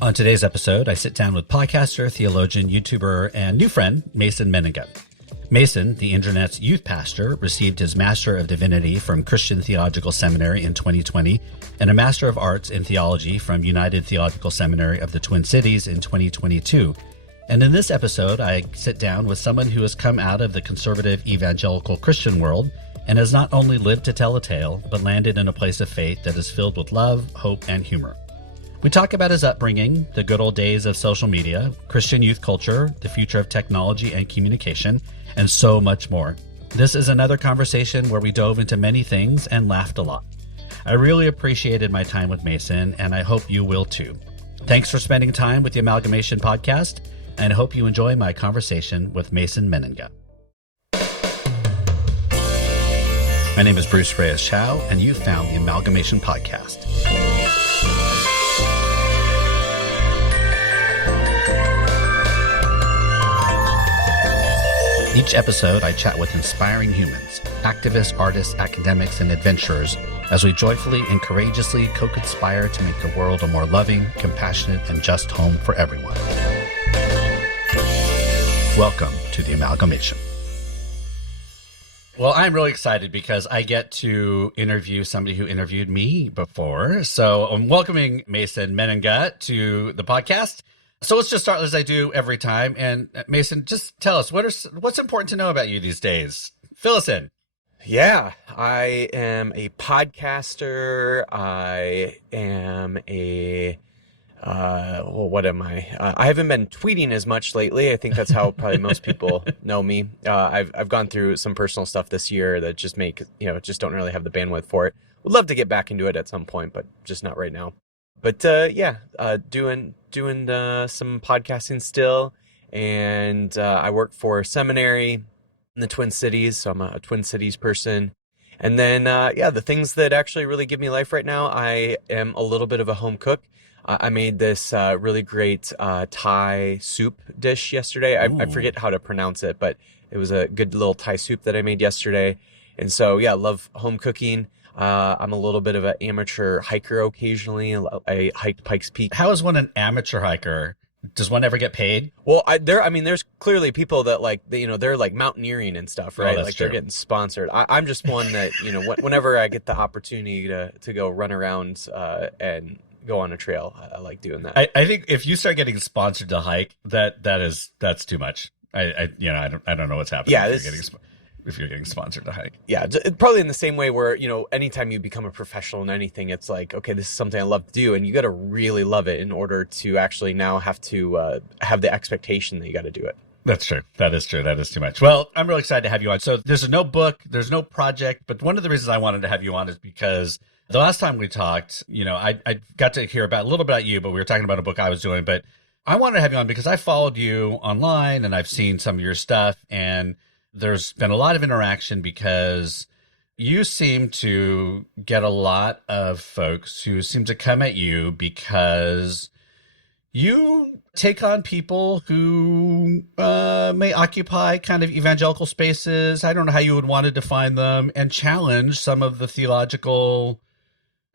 On today's episode, I sit down with podcaster, theologian, YouTuber, and new friend, Mason Mennenga. Mason, the internet's youth pastor, received his Master of Divinity from Christian Theological Seminary in 2020 and a Master of Arts in Theology from United Theological Seminary of the Twin Cities in 2022. And in this episode, I sit down with someone who has come out of the conservative evangelical Christian world and has not only lived to tell a tale, but landed in a place of faith that is filled with love, hope, and humor. We talk about his upbringing, the good old days of social media, Christian youth culture, the future of technology and communication, and so much more. This is another conversation where we dove into many things and laughed a lot. I really appreciated my time with Mason, and I hope you will too. Thanks for spending time with the Amalgamation Podcast, and I hope you enjoy my conversation with Mason Mennenga. My name is Bruce Reyes-Chow, and you found the Amalgamation Podcast. Each episode, I chat with inspiring humans, activists, artists, academics, and adventurers as we joyfully and courageously co-conspire to make the world a more loving, compassionate, and just home for everyone. Welcome to the Amalgamation. Well, I'm really excited because I get to interview somebody who interviewed me before. So I'm welcoming Mason Mennenga to the podcast. So let's just start as I do every time. And Mason, just tell us, what's important to know about you these days? Fill us in. Yeah, I am a podcaster. I am what am I? I haven't been tweeting as much lately. I think that's how probably most people know me. I've gone through some personal stuff this year that just just don't really have the bandwidth for it. Would love to get back into it at some point, but just not right now. But doing some podcasting still, and I work for a seminary in the Twin Cities, so I'm a Twin Cities person. And then the things that actually really give me life right now, I am a little bit of a home cook. I made this really great Thai soup dish yesterday. I forget how to pronounce it, but it was a good little Thai soup that I made yesterday. And so I love home cooking. I'm a little bit of an amateur hiker occasionally. I hiked Pikes Peak. How is one an amateur hiker? Does one ever get paid? Well, there's clearly people that they're like mountaineering and stuff, right? Like They're getting sponsored. I'm just one that, whenever I get the opportunity to go run around and go on a trail, I like doing that. I think if you start getting sponsored to hike, that's too much. I don't know what's happening. Yeah, if you're getting sponsored to hike. Yeah, probably in the same way where, anytime you become a professional in anything, it's like, okay, this is something I love to do, and you got to really love it in order to actually now have to have the expectation that you got to do it. That's true. That is true. That is too much. Well, I'm really excited to have you on. So there's no book, there's no project, but one of the reasons I wanted to have you on is because the last time we talked, I got to hear a little about you, but we were talking about a book I was doing. But I wanted to have you on because I followed you online and I've seen some of your stuff, and there's been a lot of interaction because you seem to get a lot of folks who seem to come at you because you take on people who may occupy kind of evangelical spaces. I don't know how you would want to define them, and challenge some of the theological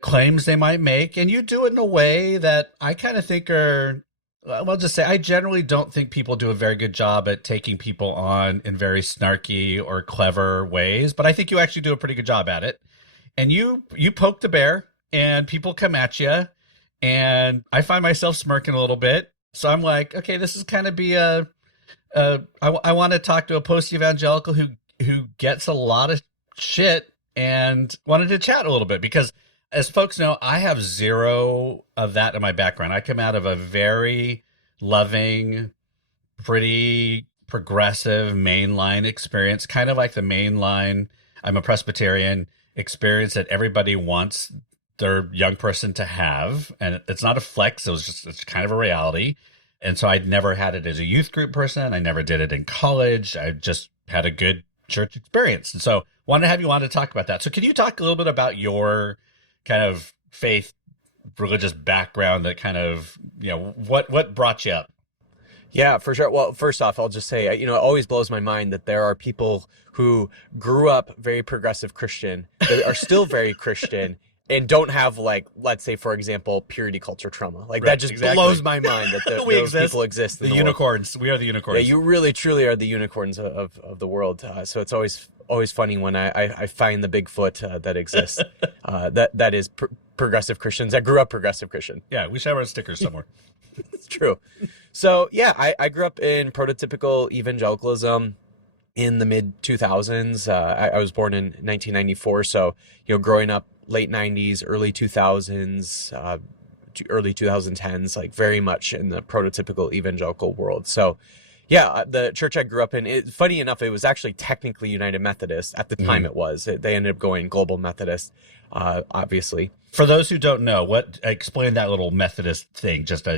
claims they might make. And you do it in a way that I kind of think I generally don't think people do a very good job at taking people on in very snarky or clever ways, but I think you actually do a pretty good job at it. And you poke the bear, and people come at you, and I find myself smirking a little bit. So I'm like, okay, this is kind of I want to talk to a post-evangelical who gets a lot of shit and wanted to chat a little bit because, as folks know, I have zero of that in my background. I come out of a very loving, pretty progressive mainline experience, kind of like the mainline, I'm a Presbyterian experience that everybody wants their young person to have. And it's not a flex. It's kind of a reality. And so I'd never had it as a youth group person. I never did it in college. I just had a good church experience. And so wanted to have you on to talk about that. So can you talk a little bit about your kind of faith, religious background, that kind of, what brought you up? Yeah, for sure. Well, first off, I'll just say, it always blows my mind that there are people who grew up very progressive Christian, that are still very Christian, and don't have like, let's say, for example, purity culture trauma. Like Right, that just exactly. blows my mind that those people exist. The in unicorns. We are the Yeah, unicorns. you really truly are the unicorns of the world. So it's always funny when I find the Bigfoot that exists. That is progressive Christians. I grew up progressive Christian. Yeah, we should have our stickers somewhere. It's true. So yeah, I grew up in prototypical evangelicalism in the mid 2000s. I was born in 1994, so growing up late 90s, early 2000s, early 2010s, like very much in the prototypical evangelical world. So yeah, the church I grew up in, funny enough, it was actually technically United Methodist at the time. It was. They ended up going Global Methodist, obviously. For those who don't know, explain that little Methodist thing just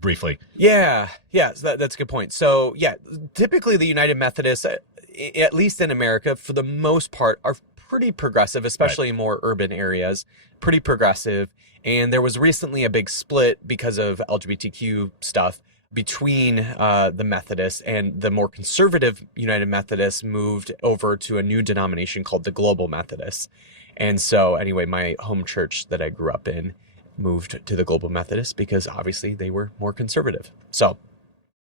briefly. Yeah, so that's a good point. So yeah, typically the United Methodists, at least in America, for the most part, are pretty progressive, especially in more urban areas, pretty progressive. And there was recently a big split because of LGBTQ stuff between the Methodists, and the more conservative United Methodists moved over to a new denomination called the Global Methodists. And so anyway, my home church that I grew up in moved to the Global Methodists because obviously they were more conservative. So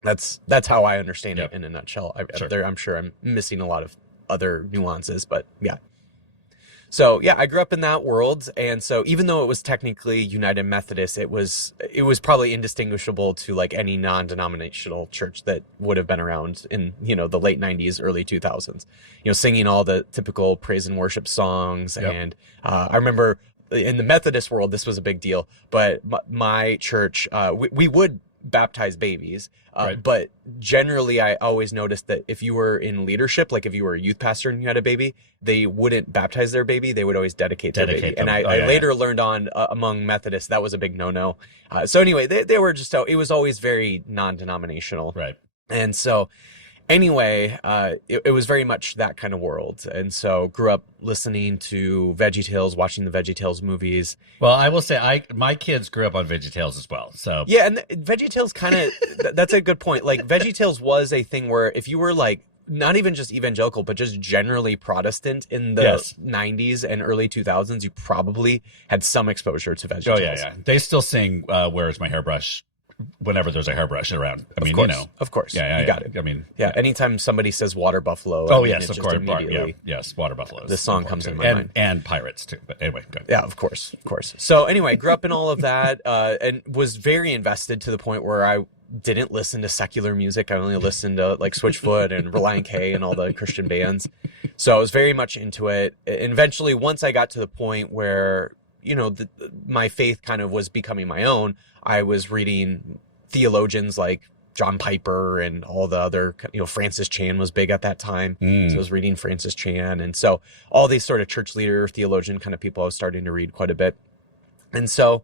that's how I understand it in a nutshell. I'm sure I'm missing a lot of other nuances, but yeah. So yeah, I grew up in that world, and so even though it was technically United Methodist, it was probably indistinguishable to like any non-denominational church that would have been around in the late 90s, early 2000s. Singing all the typical praise and worship songs, and I remember in the Methodist world this was a big deal. But my church, we would baptize babies, but generally I always noticed that if you were in leadership, like if you were a youth pastor and you had a baby, they wouldn't baptize their baby, they would always dedicate their baby. Them. And I later learned on among Methodists that was a big no-no. So anyway, they were just, it was always very non-denominational. Right. And so anyway, it was very much that kind of world. And so grew up listening to VeggieTales, watching the VeggieTales movies. Well, I will say my kids grew up on VeggieTales as well. So yeah, and VeggieTales kind of, that's a good point. Like VeggieTales was a thing where if you were like, not even just evangelical, but just generally Protestant in the 90s and early 2000s, you probably had some exposure to VeggieTales. Oh, yeah. They still sing Where's My Hairbrush whenever there's a hairbrush around. I mean, Of course. Yeah, you got it. I mean, anytime somebody says Water Buffalo. Oh, yes, of course. Yes, Water Buffalo. The song comes in my mind. And Pirates, too. But anyway, go ahead. Yeah, of course. So anyway, grew up in all of that and was very invested to the point where I didn't listen to secular music. I only listened to like Switchfoot and Reliant K and all the Christian bands. So I was very much into it. And eventually, once I got to the point where, my faith kind of was becoming my own, I was reading theologians like John Piper and all the other, Francis Chan was big at that time. So I was reading Francis Chan. And so all these sort of church leader, theologian kind of people I was starting to read quite a bit. And so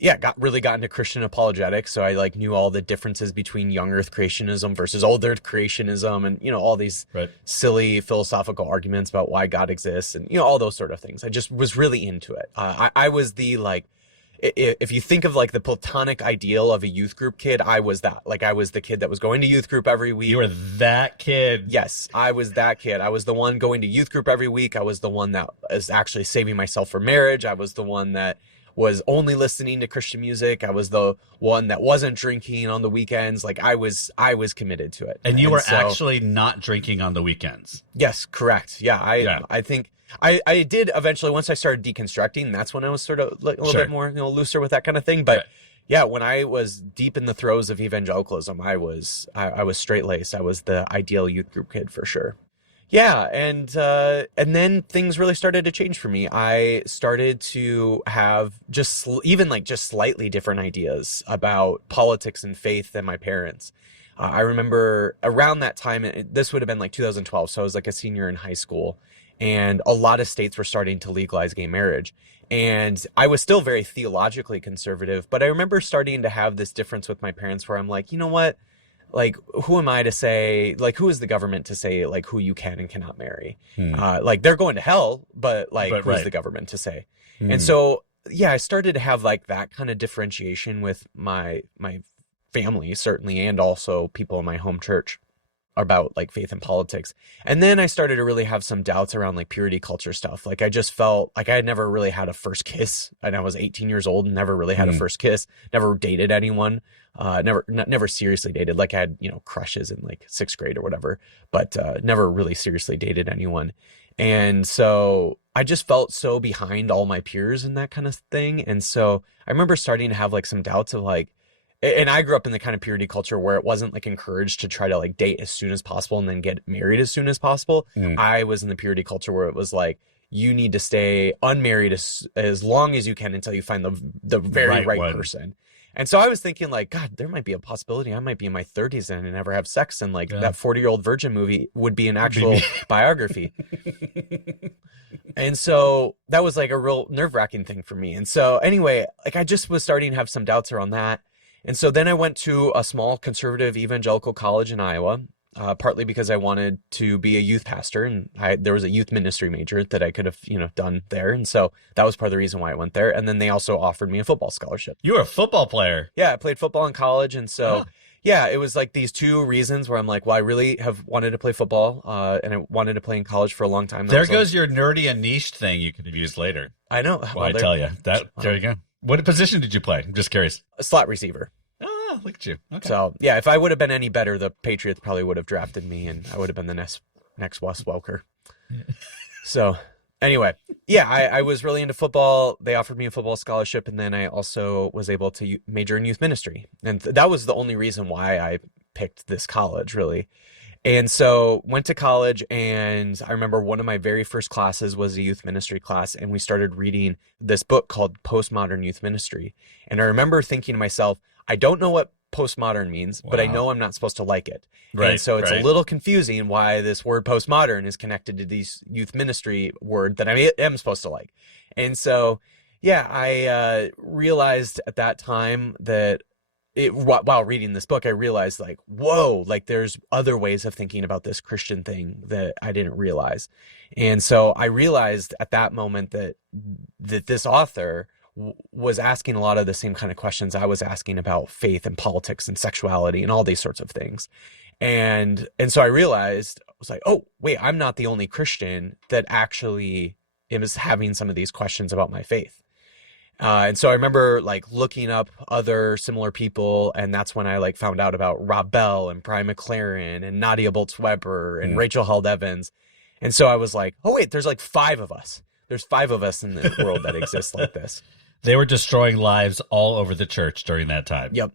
yeah, got into Christian apologetics. So I like knew all the differences between young earth creationism versus old earth creationism, and all these silly philosophical arguments about why God exists, and all those sort of things. I just was really into it. I was the like, if you think of like the platonic ideal of a youth group kid, I was that. Like I was the kid that was going to youth group every week. You were that kid. Yes, I was that kid. I was the one going to youth group every week. I was the one that was actually saving myself for marriage. I was the one that was only listening to Christian music. I was the one that wasn't drinking on the weekends. Like I was committed to it. And you were actually not drinking on the weekends. Yes, correct. Yeah, I think I did eventually, once I started deconstructing, that's when I was sort of like a little bit more looser with that kind of thing. But yeah, when I was deep in the throes of evangelicalism, I was straight-laced. I was the ideal youth group kid for sure. Yeah, and then things really started to change for me. I started to have just slightly different ideas about politics and faith than my parents. I remember around that time, this would have been like 2012, so I was like a senior in high school, and a lot of states were starting to legalize gay marriage. And I was still very theologically conservative, but I remember starting to have this difference with my parents where I'm like, you know what? Like, who am I to say, like, who is the government to say, like, who you can and cannot marry? Like, they're going to hell, but who's the government to say? And so, yeah, I started to have, like, that kind of differentiation with my family, certainly, and also people in my home church. about like faith and politics. And then I started to really have some doubts around like purity culture stuff. Like I just felt like I had never really had a first kiss, and I was 18 years old and never really had a first kiss, never dated anyone, never seriously dated. Like I had, you know, crushes in like 6th grade or whatever, but never really seriously dated anyone. And so I just felt so behind all my peers and that kind of thing. And so I remember starting to have like some doubts of like, and I grew up in the kind of purity culture where it wasn't like encouraged to try to like date as soon as possible and then get married as soon as possible. I was in the purity culture where it was like, you need to stay unmarried as long as you can until you find the very right person. And so I was thinking like, God, there might be a possibility I might be in my 30s and never have sex. And like that 40-year-old virgin movie would be an actual biography. And so that was like a real nerve-wracking thing for me. And so anyway, like I just was starting to have some doubts around that. And so then I went to a small conservative evangelical college in Iowa, partly because I wanted to be a youth pastor, and there was a youth ministry major that I could have, you know, done there. And so that was part of the reason why I went there. And then they also offered me a football scholarship. You were a football player. Yeah, I played football in college. And so, yeah, it was like these two reasons where I'm like, well, I really have wanted to play football, and I wanted to play in college for a long time. There goes your nerdy and niche thing you could have used later. I know. Well, I tell you, there you go. What position did you play? I'm just curious. A slot receiver. Oh, look at you. Okay. So, yeah, if I would have been any better, the Patriots probably would have drafted me, and I would have been the next Wes Welker. So, anyway, yeah, I was really into football. They offered me a football scholarship, and then I also was able to major in youth ministry. And that was the only reason why I picked this college, really. And so went to college, and I remember one of my very first classes was a youth ministry class, and we started reading this book called Postmodern Youth Ministry. And I remember thinking to myself, I don't know what postmodern means, but I know I'm not supposed to like it. Right, and so it's a little confusing why this word postmodern is connected to these youth ministry word that I am supposed to like. And so, yeah, I realized at that time that while reading this book, I realized like, whoa, like there's other ways of thinking about this Christian thing that I didn't realize. And so I realized at that moment that this author was asking a lot of the same kind of questions I was asking about faith and politics and sexuality and all these sorts of things. And so I realized, I was like, oh, wait, I'm not the only Christian that actually is having some of these questions about my faith. And so I remember like looking up other similar people, and that's when I like found out about Rob Bell and Brian McLaren and Nadia Boltz-Weber and Rachel Held Evans. And so I was like, oh wait, there's like 5 of us. There's 5 of us in the world that exist like this. They were destroying lives all over the church during that time. Yep,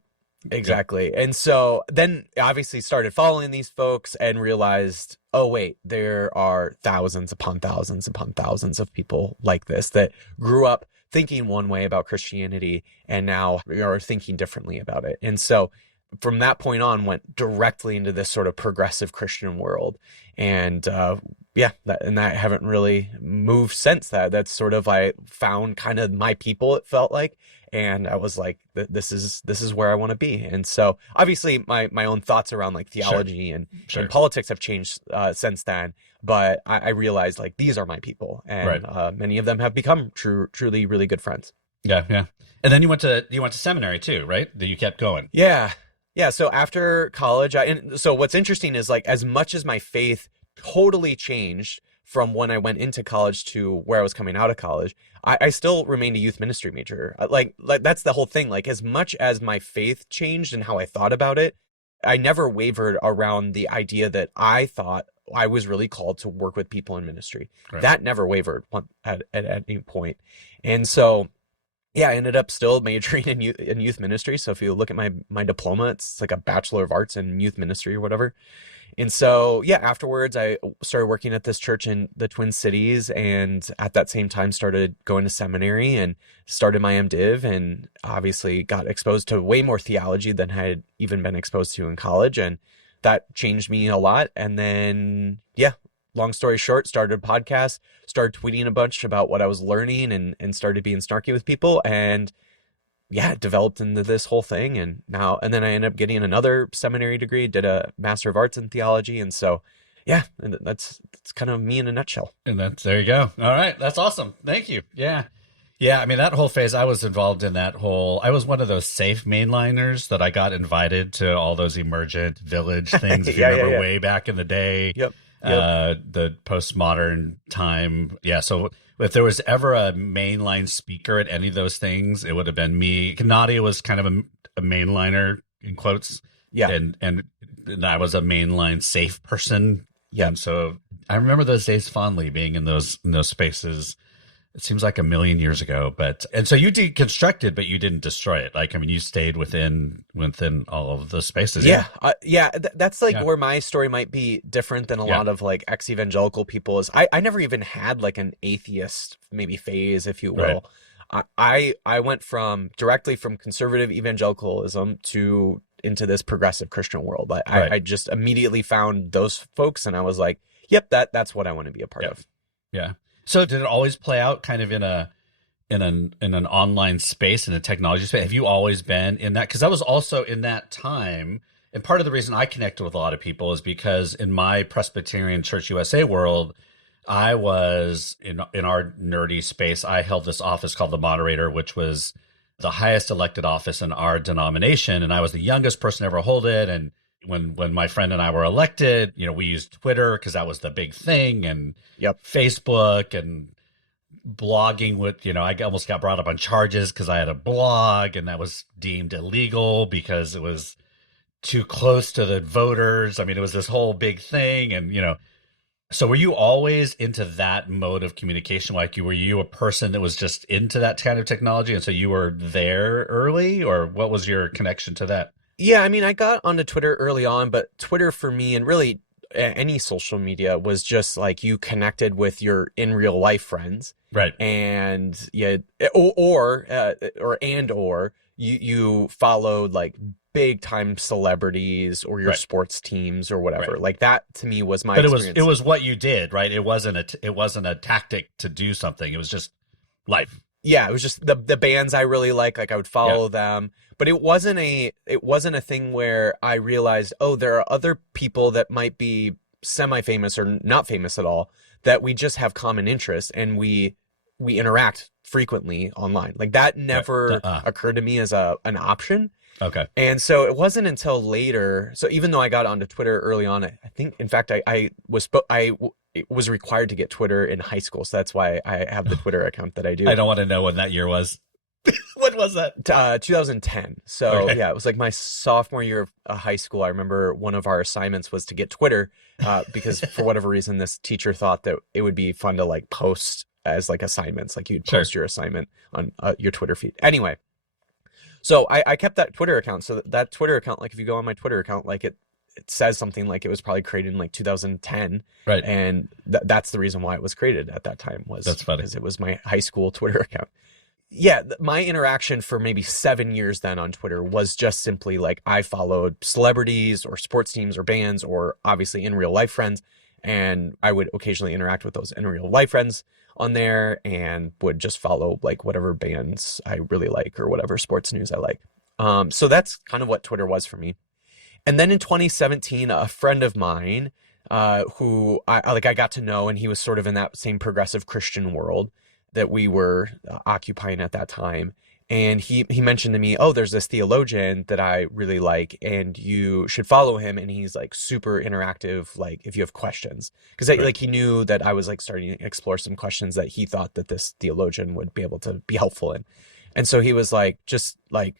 exactly. Yep. And so then obviously started following these folks and realized, oh wait, there are thousands upon thousands upon thousands of people like this that grew up thinking one way about Christianity and now are thinking differently about it. And so from that point on, went directly into this sort of progressive Christian world. And I haven't really moved since that. That's sort of, I found kind of my people, it felt like. And I was like, this is where I want to be. And so obviously my own thoughts around like theology and politics have changed since then. But I realized like these are my people, and many of them have become truly really good friends. Yeah, yeah. And then you went to seminary too, right? That you kept going. Yeah. So after college, so what's interesting is like as much as my faith totally changed from when I went into college to where I was coming out of college, I still remained a youth ministry major. Like that's the whole thing. Like as much as my faith changed and how I thought about it, I never wavered around the idea that I thought I was really called to work with people in ministry. Right. That never wavered at any point. And so, yeah, I ended up still majoring in youth ministry. So if you look at my diploma, it's like a Bachelor of Arts in Youth Ministry or whatever. And so, yeah, afterwards, I started working at this church in the Twin Cities, and at that same time started going to seminary and started my MDiv, and obviously got exposed to way more theology than I had even been exposed to in college, and that changed me a lot. And then, yeah, long story short, started a podcast, started tweeting a bunch about what I was learning, and started being snarky with people, and yeah, it developed into this whole thing. And then I ended up getting another seminary degree, did a Master of Arts in Theology. And so, yeah, and that's kind of me in a nutshell. And there you go. All right. That's awesome. Thank you. Yeah. Yeah, I mean, that whole phase, I was involved in that whole, I was one of those safe mainliners that I got invited to all those emergent village things, if you remember way back in the day, Yep. the postmodern time. Yeah, so if there was ever a mainline speaker at any of those things, it would have been me. Nadia was kind of a mainliner, in quotes. Yeah. And I was a mainline safe person. Yeah. And so I remember those days fondly, being in those spaces. It seems like a million years ago, and so you deconstructed, but you didn't destroy it. Like, I mean, you stayed within all of the spaces. Yeah. That's like where my story might be different than a lot of like ex-evangelical people is I never even had like an atheist maybe phase, if you will. Right. I went directly from conservative evangelicalism into this progressive Christian world. I just immediately found those folks and I was like, yep, that's what I want to be a part of. Yeah. So did it always play out kind of in an online space, in a technology space? Have you always been in that? Because I was also in that time, and part of the reason I connected with a lot of people is because in my Presbyterian Church USA world, I was in our nerdy space. I held this office called the moderator, which was the highest elected office in our denomination, and I was the youngest person to ever hold it. And when my friend and I were elected, we used Twitter because that was the big thing, and Facebook and blogging with, I almost got brought up on charges because I had a blog and that was deemed illegal because it was too close to the voters. I mean, it was this whole big thing. And, so were you always into that mode of communication? Like, were you a person that was just into that kind of technology? And so you were there early, or what was your connection to that? Yeah, I mean, I got onto Twitter early on, but Twitter for me, and really any social media, was just like you connected with your in real life friends, right? And or you followed like big time celebrities or your sports teams or whatever. Like that to me was my. But experience. it was what you did, right? It wasn't a tactic to do something. It was just life. Yeah, it was just the bands I really like I would follow them. But it wasn't a thing where I realized, oh, there are other people that might be semi-famous or not famous at all that we just have common interests and we interact frequently online. Like that never occurred to me as an option. Okay. And so it wasn't until later. So even though I got onto Twitter early on, I think, in fact, I was required to get Twitter in high school. So that's why I have the Twitter account that I do. I don't want to know when that year was. When was that? 2010. So yeah, it was like my sophomore year of high school. I remember one of our assignments was to get Twitter because for whatever reason, this teacher thought that it would be fun to like post as like assignments, like you'd post your assignment on your Twitter feed. Anyway, so I kept that Twitter account. So that Twitter account, like if you go on my Twitter account, like it says something like it was probably created in like 2010. Right. And that's the reason why it was created at that time that's funny. Because it was my high school Twitter account. Yeah, my interaction for maybe 7 years then on Twitter was just simply like I followed celebrities or sports teams or bands or obviously in real life friends. And I would occasionally interact with those in real life friends on there and would just follow like whatever bands I really like or whatever sports news I like. So that's kind of what Twitter was for me. And then in 2017, a friend of mine who I got to know, and he was sort of in that same progressive Christian world that we were occupying at that time. And he mentioned to me, oh, there's this theologian that I really like and you should follow him. And he's like super interactive, like if you have questions, because like he knew that I was like starting to explore some questions that he thought that this theologian would be able to be helpful in. And so he was like, just like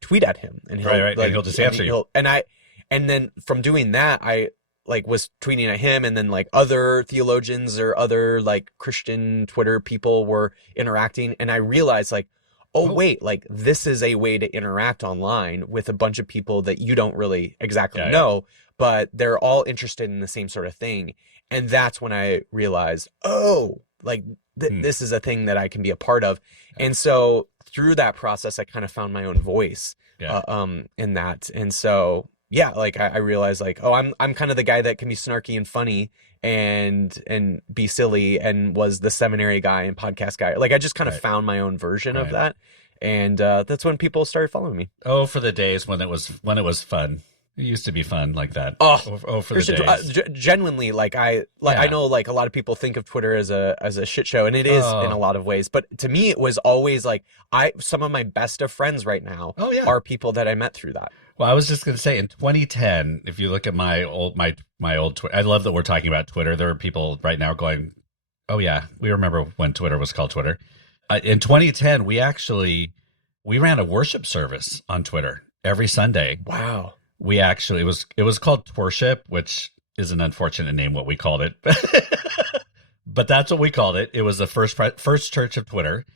tweet at him and he'll, like, and he'll just answer you. And then from doing that, I like was tweeting at him, and then like other theologians or other like Christian Twitter people were interacting. And I realized like, oh, wait, like this is a way to interact online with a bunch of people that you don't really exactly know, but they're all interested in the same sort of thing. And that's when I realized, oh, like this is a thing that I can be a part of. And so through that process, I kind of found my own voice in that. And so, yeah, like I realized like, oh, I'm kind of the guy that can be snarky and funny and be silly, and was the seminary guy and podcast guy. Like I just kind of found my own version of that. And that's when people started following me. Oh, for the days when it was fun. It used to be fun like that. Oh, For the days. Genuinely, I know like a lot of people think of Twitter as a shit show, and it is in a lot of ways. But to me, it was always like some of my best of friends right now Oh yeah. are people that I met through that. Well, I was just going to say in 2010, if you look at my old Twitter, I love that we're talking about Twitter. There are people right now going, "Oh yeah, we remember when Twitter was called Twitter." In 2010, we ran a worship service on Twitter every Sunday. Wow. We actually it was called Tworship, which is an unfortunate name what we called it. But that's what we called it. It was the first church of Twitter.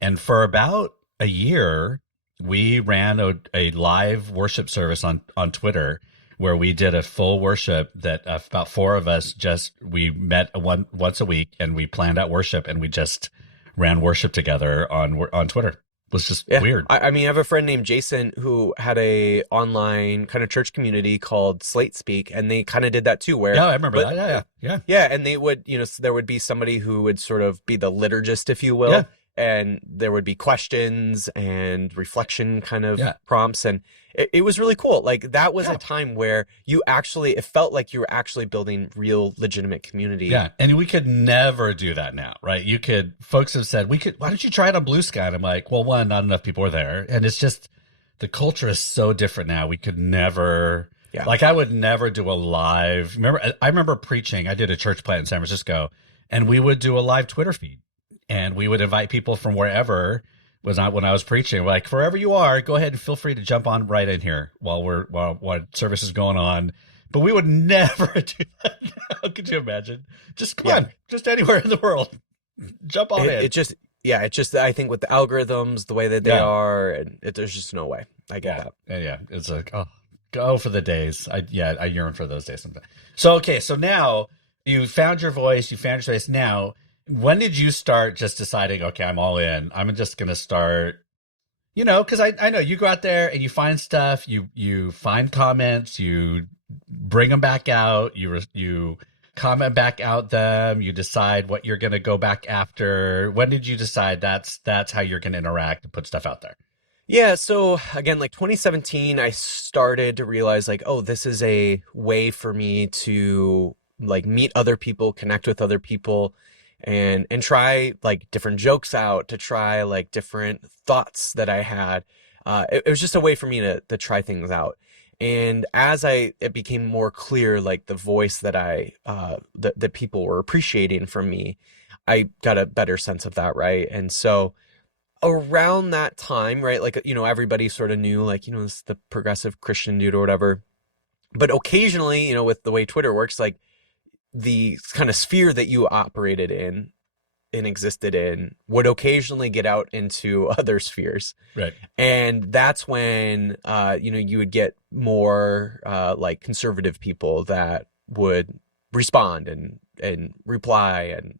And for about a year, we ran a live worship service on Twitter where we did a full worship that about four of us we met once a week and we planned out worship and we just ran worship together on Twitter. It was just weird. I mean, I have a friend named Jason who had a online kind of church community called Slate Speak, and they kind of did that too. Where I remember that. Yeah. Yeah, and they would, so there would be somebody who would sort of be the liturgist, if you will. Yeah. And there would be questions and reflection kind of prompts. And it was really cool. Like that was a time where it felt like you were actually building real legitimate community. Yeah. And we could never do that now, right? Folks have said, why don't you try it on Blue Sky? And I'm like, well, one, not enough people are there. And it's just, the culture is so different now. We could never, like I would never do a live, I remember preaching, I did a church plant in San Francisco and we would do a live Twitter feed. And we would invite people from wherever when I was preaching. We're like, wherever you are, go ahead and feel free to jump on right in here while service is going on. But we would never do that. How could you imagine? Just come on, just anywhere in the world, jump on in. It just I think with the algorithms, the way that they are, and there's just no way. I get that. Yeah, it's like go for the days. I yearn for those days sometimes. So now you found your voice, you found your space. Now, when did you start just deciding, okay, I'm all in. I'm just going to start, because I know you go out there and you find stuff, you find comments, you bring them back out, you comment back out them, you decide what you're going to go back after. When did you decide that's how you're going to interact and put stuff out there? Yeah, so again, like 2017, I started to realize like, oh, this is a way for me to like meet other people, connect with other people, and try like different jokes out, to try like different thoughts that I had. It was just a way for me to try things out. And as it became more clear, like the voice that that people were appreciating from me, I got a better sense of that, right? And so around that time, right, like, everybody sort of knew, like, this is the progressive Christian dude or whatever. But occasionally, with the way Twitter works, like, the kind of sphere that you operated in and existed in would occasionally get out into other spheres. Right. And that's when, you would get more like conservative people that would respond and reply and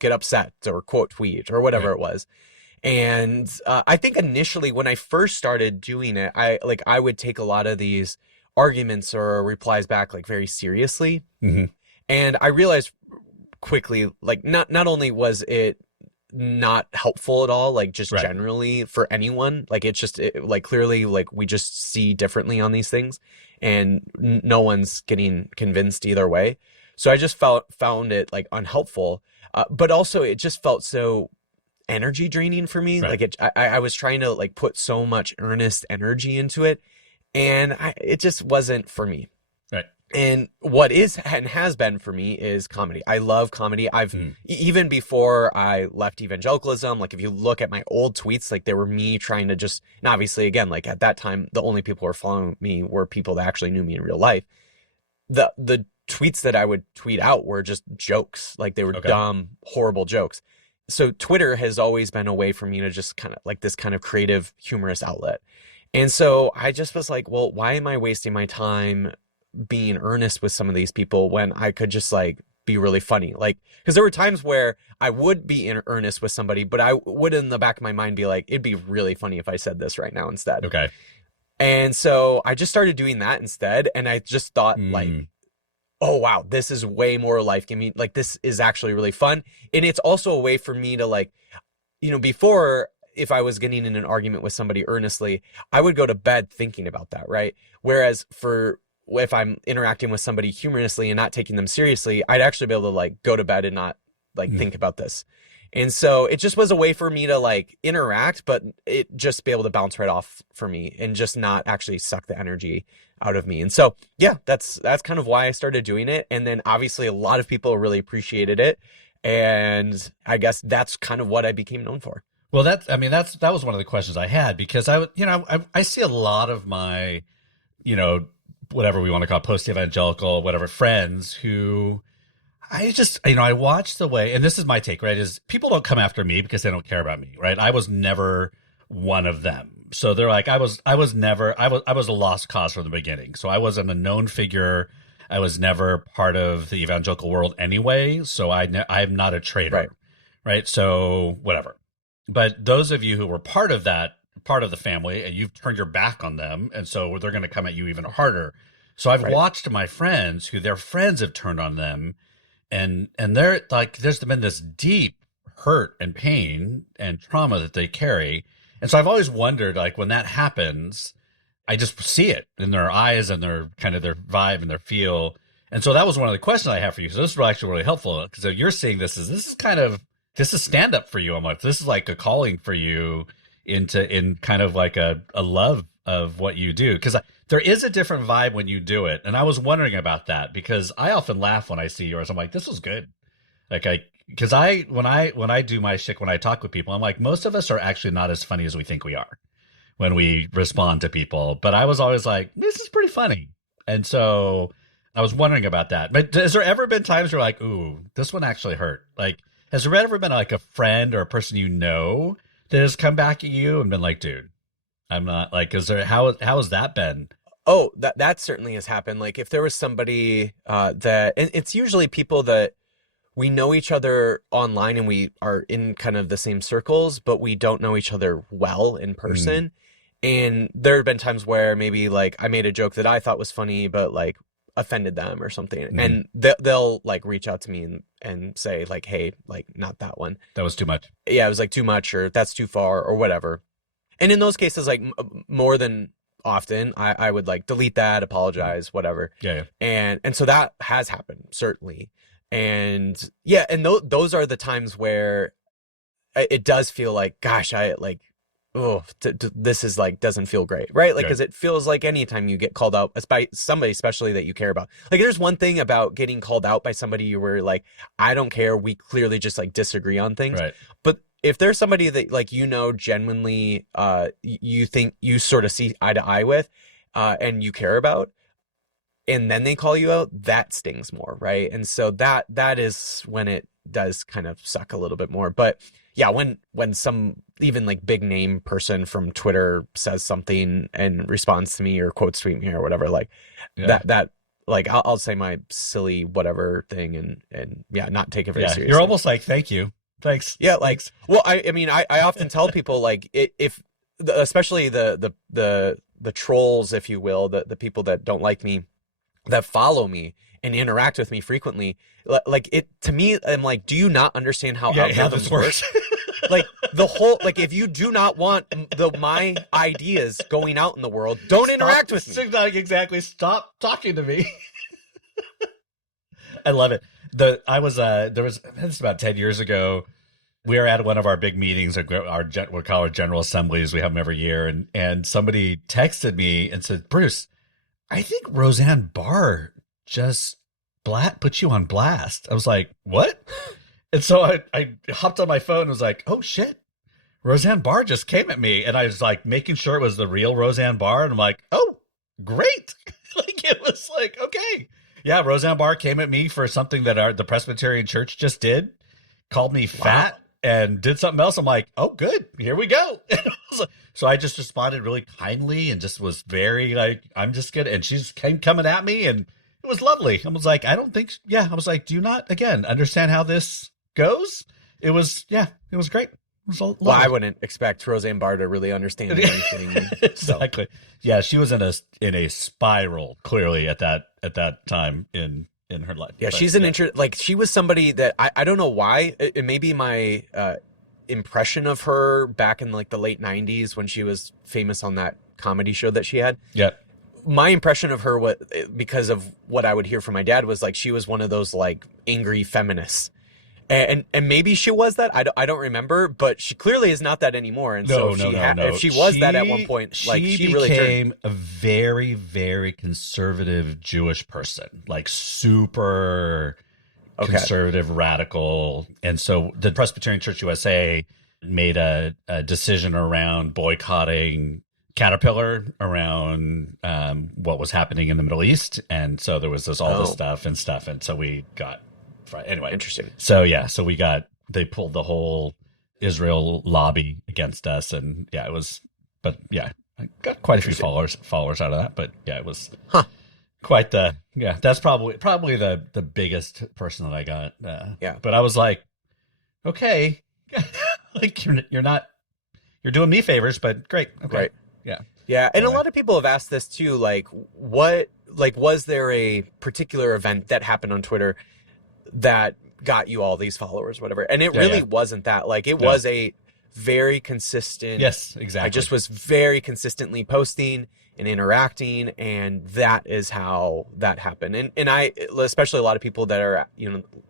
get upset or quote tweet or whatever it was. And I think initially when I first started doing it, I would take a lot of these arguments or replies back like very seriously. Mm-hmm. And I realized quickly, like, not only was it not helpful at all, like just generally for anyone, like like clearly, like we just see differently on these things and no one's getting convinced either way. So I just found it like unhelpful, but also it just felt so energy draining for me. Right. Like I was trying to like put so much earnest energy into it and it just wasn't for me. Right. And what is and has been for me is comedy. I love comedy. Even before I left evangelicalism, like if you look at my old tweets, like they were me trying to just, and obviously again, like at that time, the only people who were following me were people that actually knew me in real life. The tweets that I would tweet out were just jokes. Like they were dumb, horrible jokes. So Twitter has always been a way for me to just kind of like this kind of creative, humorous outlet. And so I just was like, well, why am I wasting my time being earnest with some of these people when I could just like be really funny? Like, because there were times where I would be in earnest with somebody, but I would in the back of my mind be like, it'd be really funny if I said this right now instead. Okay. And so I just started doing that instead. And I just thought like, oh, wow, this is way more life-giving. Like, this is actually really fun. And it's also a way for me to like, before, if I was getting in an argument with somebody earnestly, I would go to bed thinking about that, right? Whereas for if I'm interacting with somebody humorously and not taking them seriously, I'd actually be able to like go to bed and not like think about this. And so it just was a way for me to like interact, but it just be able to bounce right off for me and just not actually suck the energy out of me. And so, yeah, that's kind of why I started doing it. And then obviously a lot of people really appreciated it. And I guess that's kind of what I became known for. Well, that was one of the questions I had, because I see a lot of my, whatever we want to call it, post-evangelical, whatever, friends who I just, I watch the way, and this is my take, right, is people don't come after me because they don't care about me, right? I was never one of them. So they're like, I was a lost cause from the beginning. So I wasn't a known figure. I was never part of the evangelical world anyway. So I'm not a traitor, right? So whatever. But those of you who were part of the family, and you've turned your back on them, and so they're going to come at you even harder. So I've watched my friends who their friends have turned on them, and they're like, there's been this deep hurt and pain and trauma that they carry. And so I've always wondered, like, when that happens, I just see it in their eyes and their kind of their vibe and their feel. And so that was one of the questions I have for you. So this is actually really helpful, because you're seeing this is stand up for you. I'm like, this is like a calling for you in kind of like a love of what you do. Because there is a different vibe when you do it. And I was wondering about that, because I often laugh when I see yours. I'm like, this was good. Like because when I do my shtick, when I talk with people, I'm like, most of us are actually not as funny as we think we are when we respond to people. But I was always like, this is pretty funny. And so I was wondering about that. But has there ever been times where you're like, ooh, this one actually hurt? Like, has there ever been like a friend or a person that has come back at you and been like, dude, I'm not like, how has that been? Oh, that certainly has happened. Like if there was somebody and it's usually people that we know each other online and we are in kind of the same circles, but we don't know each other well in person. And there have been times where maybe like I made a joke that I thought was funny, but like offended them or something. And they'll like reach out to me and say like, hey, like not that one. That was too much. Yeah, it was like too much, or that's too far, or whatever. And in those cases, like more than often, I would like delete that, apologize, whatever. Yeah. And so that has happened, certainly. And yeah, and those are the times where it does feel like, gosh, this is like, doesn't feel great, right? Like, because it feels like anytime you get called out by somebody, especially that you care about. Like, there's one thing about getting called out by somebody you were like, I don't care. We clearly just like disagree on things. Right. But if there's somebody that like, genuinely, you think you sort of see eye to eye with, and you care about, and then they call you out, that stings more, right? And so that is when it does kind of suck a little bit more. But yeah, when some even like big name person from Twitter says something and responds to me or quotes tweet me or whatever, like that like I'll say my silly whatever thing and not take it very seriously. You're almost like, thank you. Thanks. Yeah, like, well, I mean, I often tell people like especially the trolls, if you will, the people that don't like me, that follow me and interact with me frequently, like it to me, I'm like, do you not understand how algorithms work? Like the whole, like if you do not want my ideas going out in the world, don't interact with me. Exactly. Stop talking to me. I love it. This about 10 years ago. We were at one of our big meetings, we call our general assemblies. We have them every year. And somebody texted me and said, Bruce, I think Roseanne Barr just put you on blast. I was like, what? And so I hopped on my phone and was like, oh shit, Roseanne Barr just came at me. And I was like making sure it was the real Roseanne Barr. And I'm like, oh, great. Like it was like, okay. Yeah, Roseanne Barr came at me for something that the Presbyterian Church just did, called me fat and did something else. I'm like, oh, good. Here we go. So I just responded really kindly and just was very like, I'm just good. And she just came coming at me and it was lovely. I was like, I was like, do you not, again, understand how this goes? It was great. It was well, I wouldn't expect Roseanne Barr to really understand anything. Exactly. So. Yeah, she was in a spiral clearly at that time in her life. Yeah, but, she's an like she was somebody that I don't know why. It may be my impression of her back in like the late 90s when she was famous on that comedy show that she had. Yeah. my impression of her, because of what I would hear from my dad, was like she was one of those like angry feminists. And maybe she was that. I don't remember, but she clearly is not that anymore. And No, so no. if she was that at one point, like she really became a very, very conservative Jewish person, like super conservative, radical. And so the Presbyterian Church USA made a decision around boycotting Caterpillar around what was happening in the Middle East. And so there was this stuff. And so we got... Anyway, interesting. So they pulled the whole Israel lobby against us, and it was. But I got quite a few followers out of that. But it was quite the That's probably the biggest person that I got. But I was like, okay, like you're doing me favors, but great, okay, right, yeah. And anyway. A lot of people have asked this too, like was there a particular event that happened on Twitter that got you all these followers, whatever? And it really wasn't that. Like it was a very consistent. Yes, exactly. I just was very consistently posting and interacting, and that is how that happened. And I, especially a lot of people that are,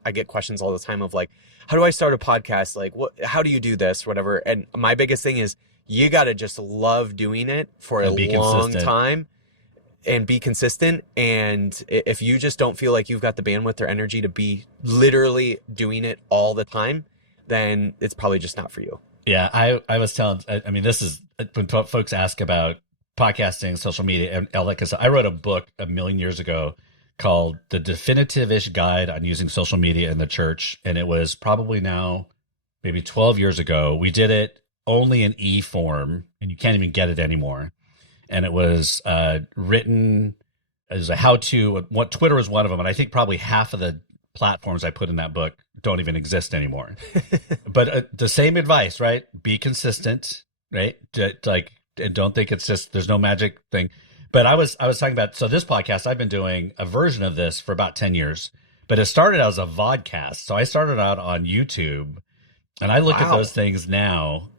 I get questions all the time of like, how do I start a podcast? Like how do you do this? Whatever. And my biggest thing is you got to just love doing it for a long time. And be consistent. And if you just don't feel like you've got the bandwidth or energy to be literally doing it all the time, then it's probably just not for you. Yeah, I was telling, I mean, this is when folks ask about podcasting, social media, and all that, because I wrote a book a million years ago called The Definitive-ish Guide on Using Social Media in the Church. And it was probably now maybe 12 years ago. We did it only in e-form, and you can't even get it anymore. And it was written as a how-to. What Twitter was one of them, and I think probably half of the platforms I put in that book don't even exist anymore. But the same advice, right? Be consistent, right? And don't think it's just there's no magic thing. But I was talking about, so this podcast, I've been doing a version of this for about 10 years, but it started as a vodcast. So I started out on YouTube. And I look at those things now.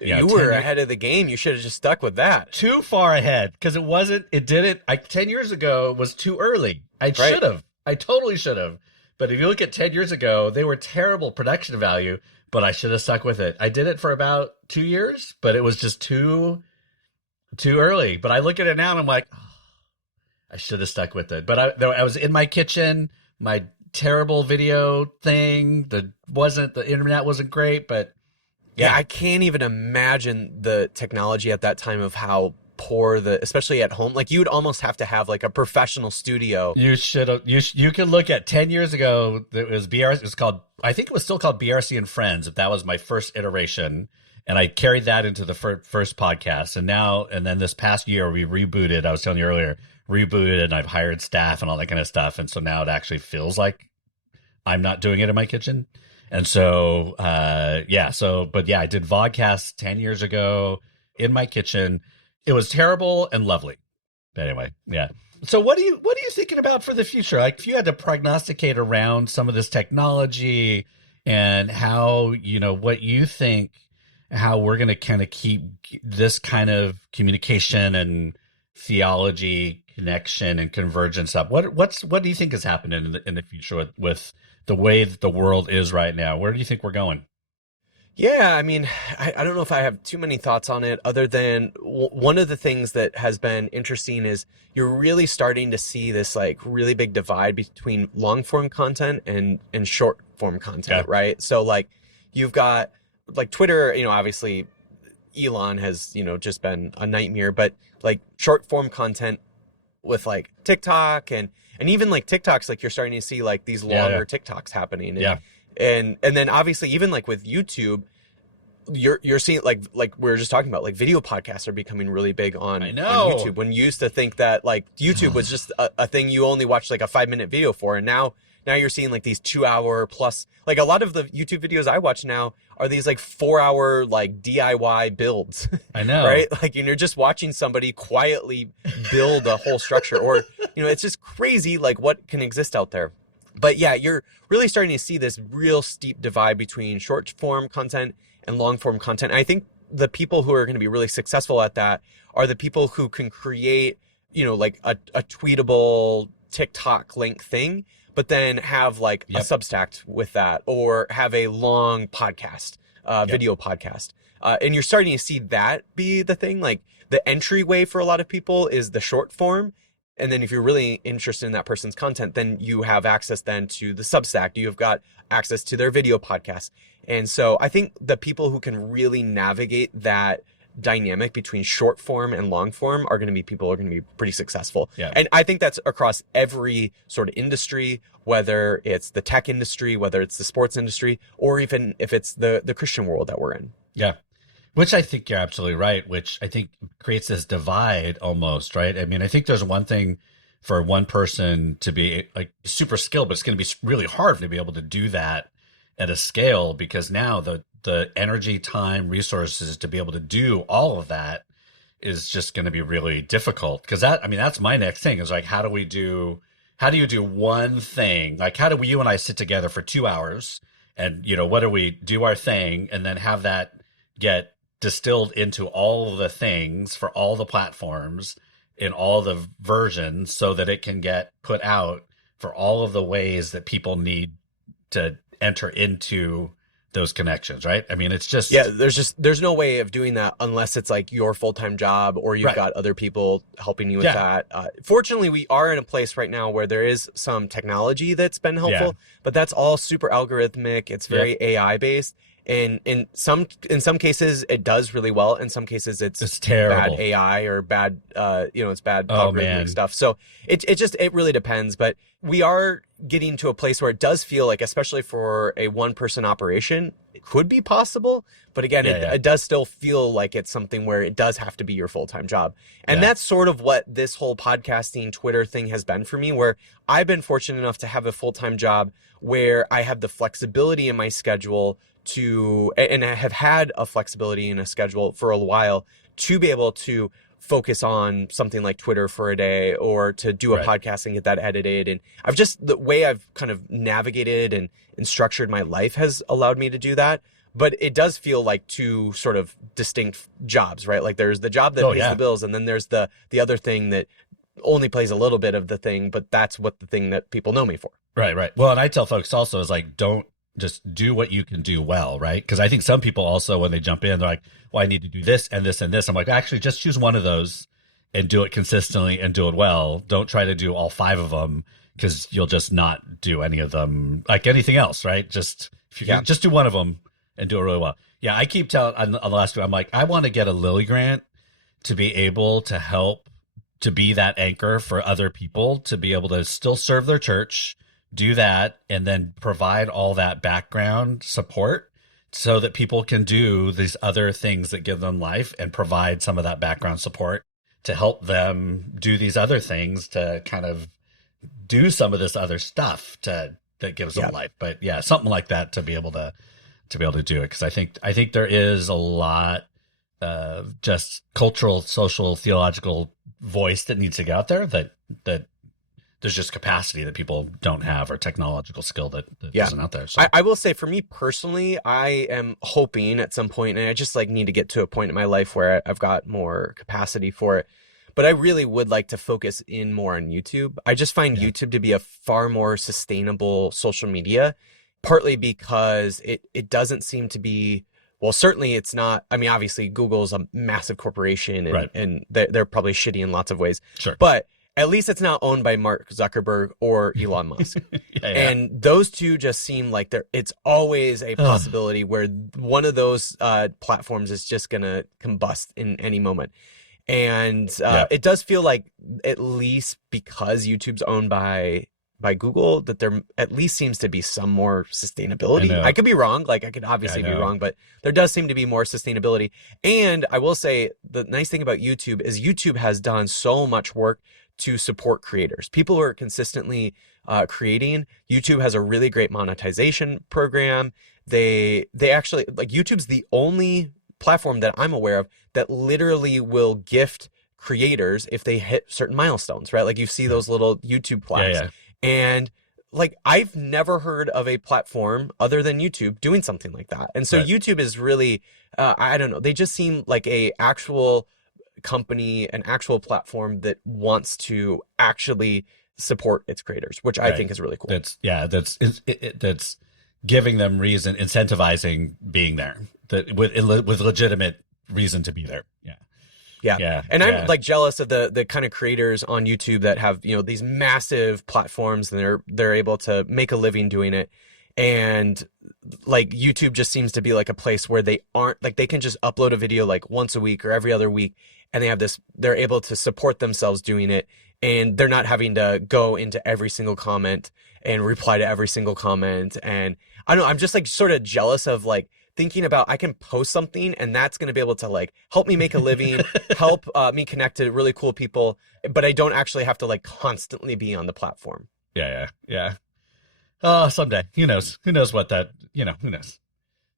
You were ahead of the game. You should have just stuck with that. Too far ahead, because 10 years ago was too early. I should have. I totally should have. But if you look at 10 years ago, they were terrible production value, but I should have stuck with it. I did it for about 2 years, but it was just too early. But I look at it now and I'm like, I should have stuck with it. But I was in my kitchen, my terrible video thing. The internet wasn't great, but I can't even imagine the technology at that time of how poor especially at home. Like you would almost have to have like a professional studio. You should have. You can look at 10 years ago. It was BRC. It was called. I think it was still called BRC and Friends. That was my first iteration, and I carried that into the first podcast. And then this past year we rebooted. I was telling you earlier. Rebooted, and I've hired staff and all that kind of stuff, and so now it actually feels like I'm not doing it in my kitchen. And so I did vodcasts 10 years ago in my kitchen. It was terrible and lovely, but anyway. So what are you thinking about for the future? Like if you had to prognosticate around some of this technology and how, what you think, how we're going to kind of keep this kind of communication and theology connection and convergence up. What do you think is happening in the future with the way that the world is right now? Where do you think we're going? Yeah, I mean, I don't know if I have too many thoughts on it other than one of the things that has been interesting is you're really starting to see this like really big divide between long form content and short form content, right? So like you've got like Twitter, obviously Elon has, just been a nightmare, but like short form content with like TikTok and even like TikToks, like you're starting to see like these longer TikToks happening. And then obviously even like with YouTube, you're seeing like we were just talking about, like video podcasts are becoming really big on YouTube. When you used to think that like YouTube was just a thing you only watched like a 5-minute video for, and now you're seeing like these 2-hour plus, like a lot of the YouTube videos I watch now are these like 4-hour like DIY builds. I know. Right? Like, and you're just watching somebody quietly build a whole structure, or, it's just crazy like what can exist out there. But yeah, you're really starting to see this real steep divide between short form content and long form content. And I think the people who are going to be really successful at that are the people who can create like a tweetable TikTok link thing, but then have like a Yep. Substack with that, or have a long podcast, Yep. video podcast. And you're starting to see that be the thing. Like the entryway for a lot of people is the short form. And then if you're really interested in that person's content, then you have access then to the Substack. You've got access to their video podcast. And so I think the people who can really navigate that dynamic between short form and long form are going to be people who are going to be pretty successful. Yeah. And I think that's across every sort of industry, whether it's the tech industry, whether it's the sports industry, or even if it's the Christian world that we're in. Yeah. Which I think you're absolutely right, which I think creates this divide almost, right? I mean, I think there's one thing for one person to be like super skilled, but it's going to be really hard to be able to do that at a scale, because now the energy, time, resources to be able to do all of that is just going to be really difficult. Because that's my next thing is like, how do you do one thing? Like, how do you and I sit together for 2 hours and, what do we do our thing and then have that get distilled into all the things for all the platforms in all the versions so that it can get put out for all of the ways that people need to enter into those connections, right? I mean, it's just... Yeah, there's no way of doing that unless it's like your full-time job or you've got other people helping you with that. Fortunately, we are in a place right now where there is some technology that's been helpful, but that's all super algorithmic. It's very AI based. And in some cases it does really well. In some cases it's terrible. Bad AI or bad it's bad algorithmic stuff. So it really depends. But we are getting to a place where it does feel like, especially for a one person operation, it could be possible. But again, it does still feel like it's something where it does have to be your full-time job. And that's sort of what this whole podcasting Twitter thing has been for me, where I've been fortunate enough to have a full-time job where I have the flexibility in my schedule and I have had a flexibility in a schedule for a while to be able to focus on something like Twitter for a day, or to do a podcast and get that edited. And the way I've kind of navigated and structured my life has allowed me to do that. But it does feel like two sort of distinct jobs, right? Like there's the job that pays the bills, and then there's the other thing that only plays a little bit of the thing, but that's what the thing that people know me for. Right. Well, and I tell folks also is like, don't just do what you can do well, right? Because I think some people also, when they jump in, they're like, well, I need to do this and this and this. I'm like, actually, just choose one of those and do it consistently and do it well. Don't try to do all 5 of them, because you'll just not do any of them like anything else, right? Just just do one of them and do it really well. Yeah, I keep telling on the last two, I'm like, I want to get a Lilly grant to be able to help to be that anchor for other people to be able to still serve their church, do that, and then provide all that background support so that people can do these other things that give them life, and provide some of that background support to help them do these other things to kind of do some of this other stuff that gives them life. But yeah, something like that to be able to do it. Cause I think there is a lot of just cultural, social, theological voice that needs to get out there, that there's just capacity that people don't have, or technological skill that isn't out there. So I will say, for me personally, I am hoping at some point, and I just like need to get to a point in my life where I've got more capacity for it, but I really would like to focus in more on YouTube. I just find YouTube to be a far more sustainable social media, partly because it doesn't seem to be, well, certainly it's not. I mean, obviously Google's a massive corporation, and they're probably shitty in lots of ways. Sure. But at least it's not owned by Mark Zuckerberg or Elon Musk. And those two just seem like it's always a possibility where one of those platforms is just going to combust in any moment. And it does feel like, at least because YouTube's owned by Google, that there at least seems to be some more sustainability. I could be wrong. Like I could obviously be wrong, but there does seem to be more sustainability. And I will say, the nice thing about YouTube is YouTube has done so much work to support creators. People who are consistently creating. YouTube has a really great monetization program. They actually, like, YouTube's the only platform that I'm aware of that literally will gift creators if they hit certain milestones, right? Like you see those little YouTube plaques. And like, I've never heard of a platform other than YouTube doing something like that. And so YouTube is really, I don't know, they just seem like a actual company, an actual platform that wants to actually support its creators, which I think is really cool. That's giving them reason, incentivizing being there, that with legitimate reason to be there. Yeah. And I'm like jealous of the kind of creators on YouTube that have, these massive platforms and they're able to make a living doing it. And like YouTube just seems to be like a place where they aren't like, they can just upload a video like once a week or every other week. And they're able to support themselves doing it. And they're not having to go into every single comment and reply to every single comment. And I don't know, I'm just like sort of jealous of like thinking about I can post something and that's going to be able to like help me make a living, help me connect to really cool people, but I don't actually have to like constantly be on the platform. Yeah. Oh, someday. Who knows? Who knows what that, who knows?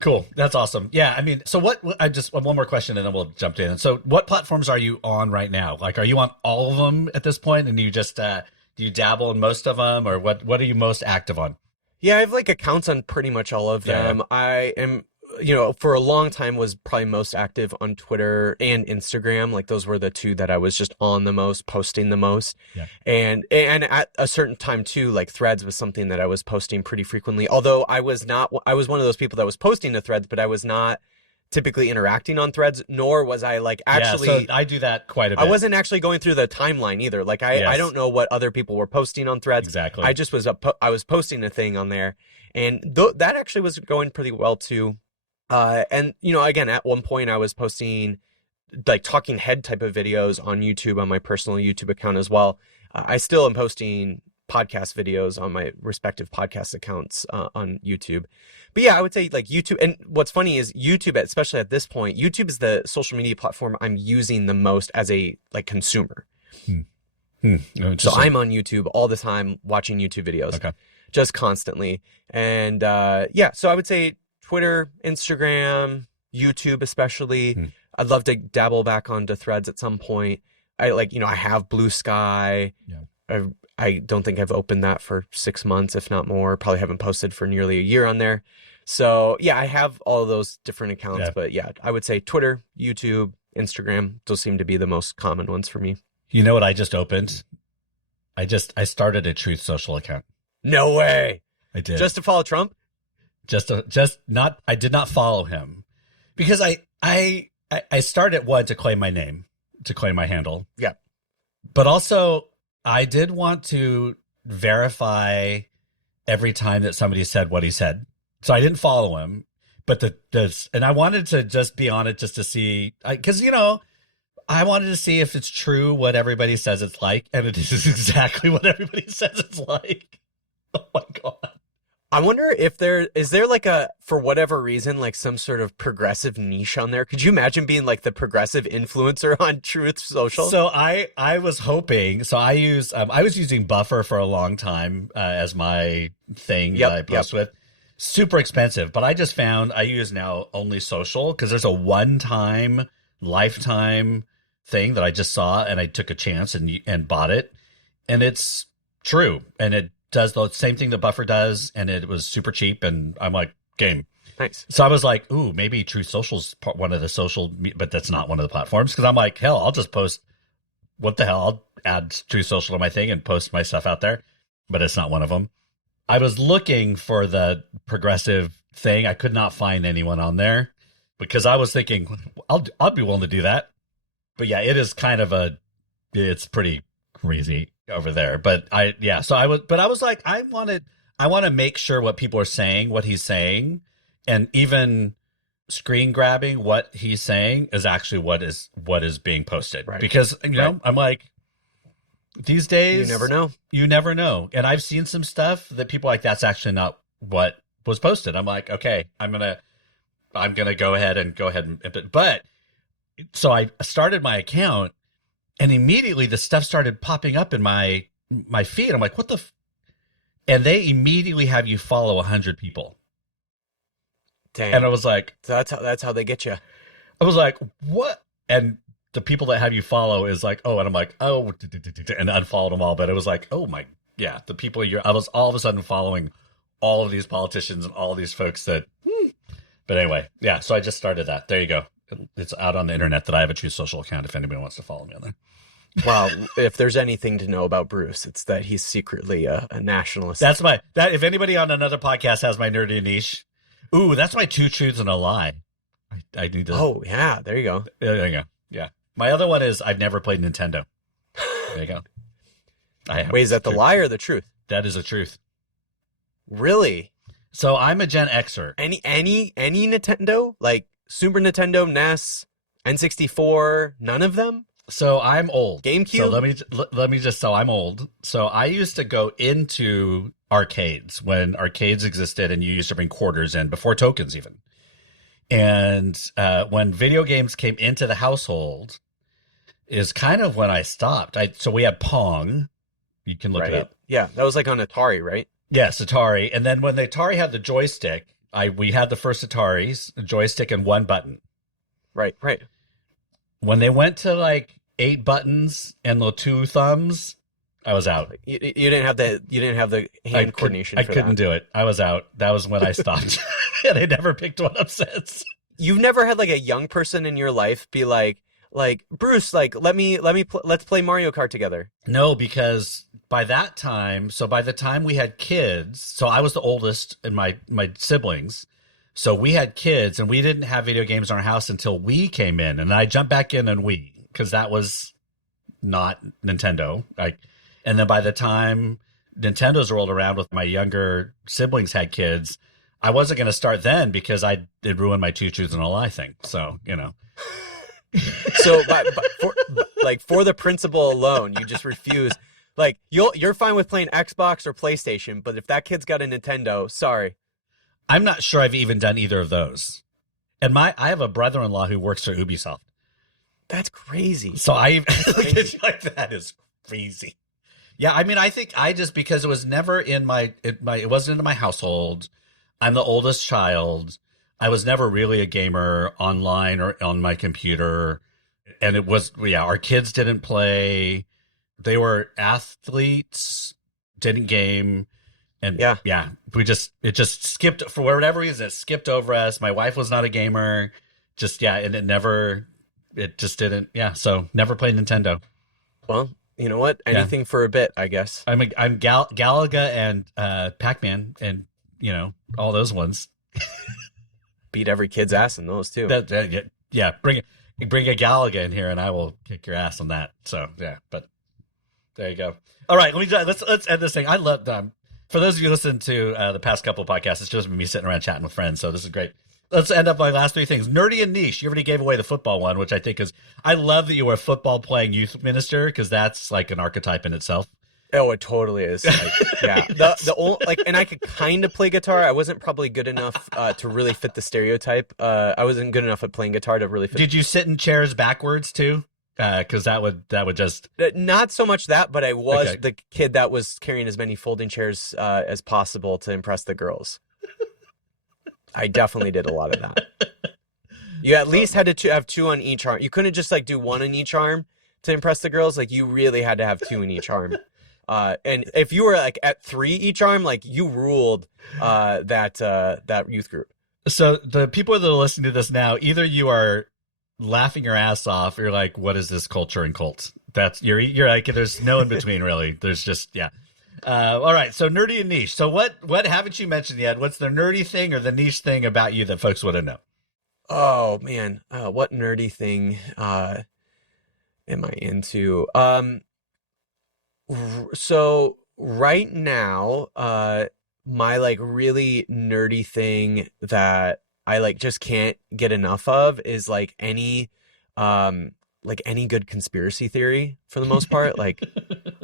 Cool. That's awesome. Yeah. I mean, so I just one more question and then we'll jump in. So what platforms are you on right now? Like, are you on all of them at this point? And you just, do you dabble in most of them, or what are you most active on? Yeah, I have like accounts on pretty much all of them. Yeah. I am, for a long time was probably most active on Twitter and Instagram. Like those were the two that I was just on the most, posting the most. Yeah. And at a certain time too, like Threads was something that I was posting pretty frequently. Although I was one of those people that was posting to Threads, but I was not typically interacting on Threads, nor was I like actually. Yeah, so I do that quite a bit. I wasn't actually going through the timeline either. Like I don't know what other people were posting on Threads. Exactly. I just I was posting a thing on there, and that actually was going pretty well too. And again, at one point I was posting like talking head type of videos on YouTube on my personal YouTube account as well. I still am posting podcast videos on my respective podcast accounts on YouTube. But yeah, I would say like YouTube. And what's funny is YouTube, especially at this point, YouTube is the social media platform I'm using the most as a like consumer. So I'm on YouTube all the time watching YouTube videos, just constantly. And so I would say Twitter, Instagram, YouTube especially. I'd love to dabble back onto Threads at some point. I have Blue Sky. Yeah. I don't think I've opened that for 6 months, if not more. Probably haven't posted for nearly a year on there. So yeah, I have all of those different accounts. Yeah. But yeah, I would say Twitter, YouTube, Instagram, those seem to be the most common ones for me. You know what I just opened? I started a Truth Social account. No way. I did. Just to follow Trump? I did not follow him because I started to claim my name, to claim my handle. Yeah. But also I did want to verify every time that somebody said what he said. So I didn't follow him, but and I wanted to just be on it just to see, because, I wanted to see if it's true what everybody says it's like. And it is exactly what everybody says it's like. Oh my God. I wonder if is there like for whatever reason, like some sort of progressive niche on there? Could you imagine being like the progressive influencer on Truth Social? So I was hoping, I was using Buffer for a long time as my thing that I post with. Super expensive, but I just found I use now Only Social because there's a one-time lifetime thing that I just saw and I took a chance and bought it, and it's true, and it does the same thing that Buffer does, and it was super cheap, and I'm like, game. Nice. So I was like, ooh, maybe Truth Social's one of the social, but that's not one of the platforms, because I'm like, hell, I'll just post, what the hell, I'll add Truth Social to my thing and post my stuff out there, but it's not one of them. I was looking for the progressive thing. I could not find anyone on there because I was thinking, I'll be willing to do that. But yeah, it is kind of it's pretty crazy over there. But I was like, I want to make sure what people are saying, what he's saying, and even screen grabbing what he's saying is actually what is being posted. Right. Because I'm like, these days you never know. And I've seen some stuff that people are like, that's actually not what was posted. I'm like, okay, I'm gonna go ahead and but so I started my account and immediately the stuff started popping up in my feed. I'm like, what the and they immediately have you follow 100 people. Dang. And I was like, so that's how they get you. I was like, what? And the people that have you follow is like, oh, and I'm like, oh, and unfollowed them all. But it was like, oh my, yeah, the people I was all of a sudden following all of these politicians and all of these folks that, but anyway, yeah. So I just started that. There you go. It's out on the internet that I have a True Social account if anybody wants to follow me on there. Well, if there's anything to know about Bruce, it's that he's secretly a nationalist. That's if anybody on another podcast has my nerdy niche, ooh, that's my 2 truths and a lie. I need to. Oh yeah, there you go. There you go. Yeah. My other one is I've never played Nintendo. There you go. Wait, is that the lie or the truth? That is the truth. Really? So I'm a Gen Xer. Any Nintendo? Like Super Nintendo, NES, N64, none of them? So I'm old. GameCube? So let me just, so I'm old. So I used to go into arcades when arcades existed and you used to bring quarters in before tokens even. And when video games came into the household is kind of when I stopped. So we had Pong. You can look it up. Yeah, that was like on Atari, right? Yes, Atari. And then when the Atari had the joystick, we had the first Ataris, a joystick and 1 button. Right. When they went to like 8 buttons and the 2 thumbs, I was out. You didn't have the hand coordination. I couldn't do it. I was out. That was when I stopped. And I never picked one up since. You've never had like a young person in your life be like Bruce, like let's play Mario Kart together. No, because by that time, so by the time we had kids, so I was the oldest in my siblings. So we had kids and we didn't have video games in our house until Wii came in, and I jumped back in on Wii because that was not Nintendo. And then by the time Nintendo's rolled around with my younger siblings had kids, I wasn't going to start then because it ruined my 2 truths and a lie thing. So, you know. So for the principle alone, you just refuse. Like you're fine with playing Xbox or PlayStation, but if that kid's got a Nintendo, sorry. I'm not sure I've even done either of those. And I have a brother-in-law who works for Ubisoft. That's crazy. So like that is crazy. Yeah, I mean, I think because it was never it wasn't in my household. I'm the oldest child. I was never really a gamer online or on my computer. And it was, our kids didn't play. They were athletes, didn't game. And it just skipped for whatever reason. It skipped over us. My wife was not a gamer. And it just didn't. Yeah. So never played Nintendo. Well, you know what? Anything for a bit, I guess. I'm Galaga and Pac-Man and, all those ones. Beat every kid's ass in those too. Bring a Galaga in here and I will kick your ass on that. So yeah, but there you go. All right, let's end this thing. I love for those of you who listen to the past couple of podcasts, it's just me sitting around chatting with friends. So this is great. Let's end up my last 3 things. Nerdy and niche. You already gave away the football one, which I think I love that you were a football playing youth minister because that's like an archetype in itself. Oh, it totally is. Yeah. And I could kind of play guitar. I wasn't probably good enough to really fit the stereotype. I wasn't good enough at playing guitar to really fit. Did you sit in chairs backwards too? Because that would just not so much that, but I was the kid that was carrying as many folding chairs as possible to impress the girls. I definitely did a lot of that. You at least had to have 2 on each arm. You couldn't just like do 1 on each arm to impress the girls. Like you really had to have 2 in each arm. And if you were like at 3 each arm, like you ruled that youth group. So the people that are listening to this now, either you are laughing your ass off, or you're like, what is this culture and cults? You're like, there's no in between really. There's just all right, so nerdy and niche. So what haven't you mentioned yet? What's the nerdy thing or the niche thing about you that folks want to know? Oh man, what nerdy thing am I into? So right now, my like really nerdy thing that I like just can't get enough of is like any good conspiracy theory for the most part. Like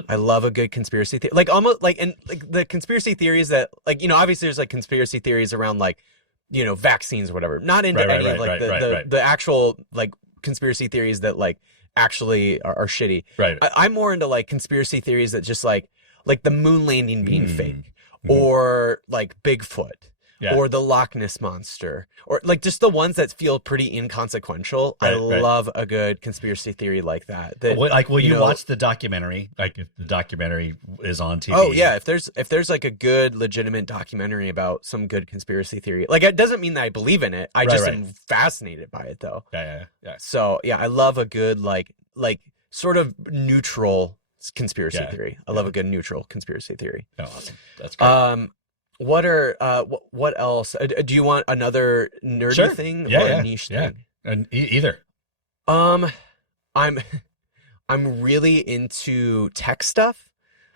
I love a good conspiracy theory. Like almost like, and like the conspiracy theories that like, obviously there's like conspiracy theories around like, vaccines or whatever. Not into any of like the actual like conspiracy theories that like actually are shitty. Right. I'm more into like conspiracy theories that just like the moon landing being fake or like Bigfoot Yeah. or the Loch Ness Monster, or like just the ones that feel pretty inconsequential. I love a good conspiracy theory like that. Like, will you know, watch the documentary? Like, if the documentary is on TV? Oh yeah, if there's like a good legitimate documentary about some good conspiracy theory, like it doesn't mean that I believe in it. I just am fascinated by it though. Yeah. So yeah, I love a good like sort of neutral conspiracy theory. I love a good neutral conspiracy theory. Oh, awesome. That's great. What else? Do you want another nerdy thing or a niche thing? And either. I'm I'm really into tech stuff.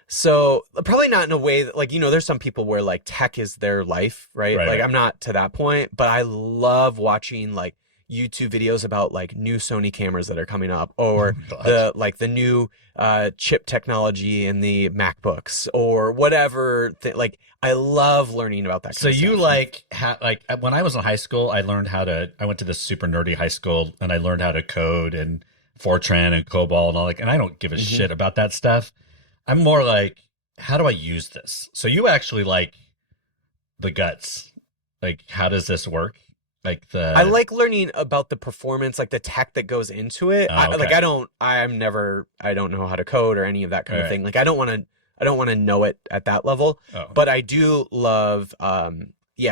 So probably not in a way that, like, there's some people where like tech is their life, right? Like I'm not to that point, but I love watching like YouTube videos about like new Sony cameras that are coming up, or the new chip technology in the MacBooks or whatever. Like I love learning about that. So you like when I was in high school, I went to this super nerdy high school and I learned how to code and Fortran and COBOL and all and I don't give a shit about that stuff. I'm more like, how do I use this? So you actually like the guts. Like, how does this work? I like learning about the performance, like the tech that goes into it. I don't know how to code or any of that kind of thing. Like I don't want to know it at that level, but I do love,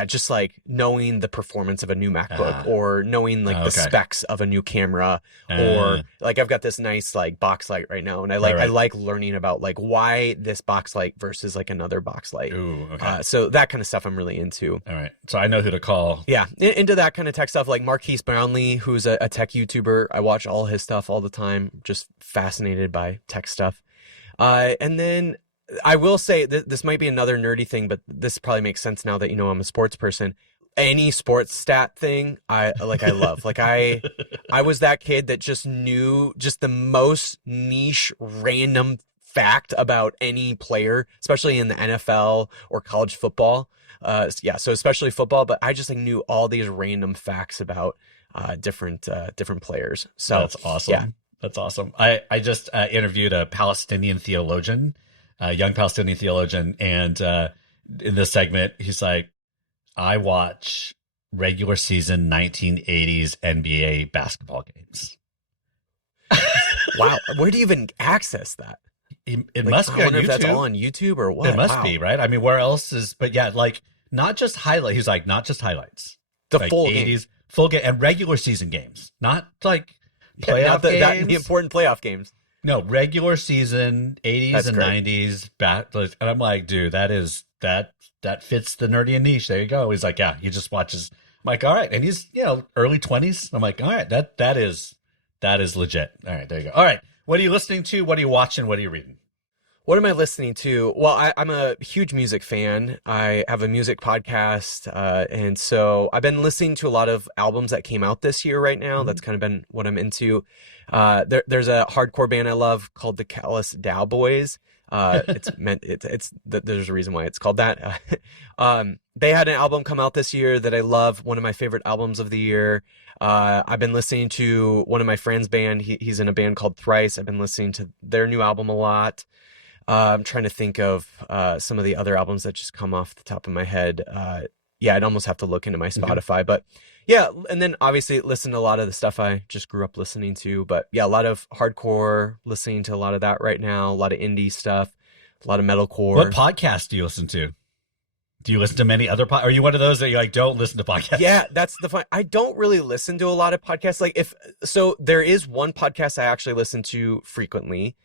just like knowing the performance of a new MacBook or knowing like the specs of a new camera, or like I've got this nice like box light right now. And I like learning about like why this box light versus like another box light. Ooh, okay. So that kind of stuff I'm really into. All right. So I know who to call. Yeah. Into that kind of tech stuff, like Marquise Brownlee, who's a tech YouTuber. I watch all his stuff all the time. Just fascinated by tech stuff. And then I will say this might be another nerdy thing, but this probably makes sense now that I'm a sports person. Any sports stat thing, I love. Like I was that kid that just knew just the most niche, random fact about any player, especially in the NFL or college football. So especially football, but I just knew all these random facts about different players. So that's awesome. Yeah, that's awesome. I just interviewed a Palestinian theologian. A young Palestinian theologian, and in this segment, he's like, I watch regular season 1980s NBA basketball games. Wow. Where do you even access that? It must be on YouTube. If that's all on YouTube or what? It must be, right? I mean, where else is, but yeah, like not just highlights. He's like, not just highlights. The like full 80s, game. Full game, and regular season games. Not like playoff games. The important playoff games. No, regular season, 80s and 90s. And I'm like, dude, that fits the nerdy and niche. There you go. He's like, yeah, he just watches. I'm like, all right. And he's, early 20s. I'm like, all right, that is legit. All right, there you go. All right. What are you listening to? What are you watching? What are you reading? What am I listening to? Well, I'm a huge music fan. I have a music podcast. And so I've been listening to a lot of albums that came out this year right now. That's kind of been what I'm into. There's a hardcore band I love called the Callous Dow Boys. There's a reason why it's called that. They had an album come out this year that I love. One of my favorite albums of the year. I've been listening to one of my friends' band. He's in a band called Thrice. I've been listening to their new album a lot. I'm trying to think of some of the other albums that just come off the top of my head. I'd almost have to look into my Spotify, but yeah. And then obviously listen to a lot of the stuff I just grew up listening to, but yeah, a lot of hardcore, listening to a lot of that right now, a lot of indie stuff, a lot of metalcore. What podcast do you listen to? Do you listen to many other podcasts? Are you one of those that you like don't listen to podcasts? Yeah, that's the fun. I don't really listen to a lot of podcasts. There is one podcast I actually listen to frequently.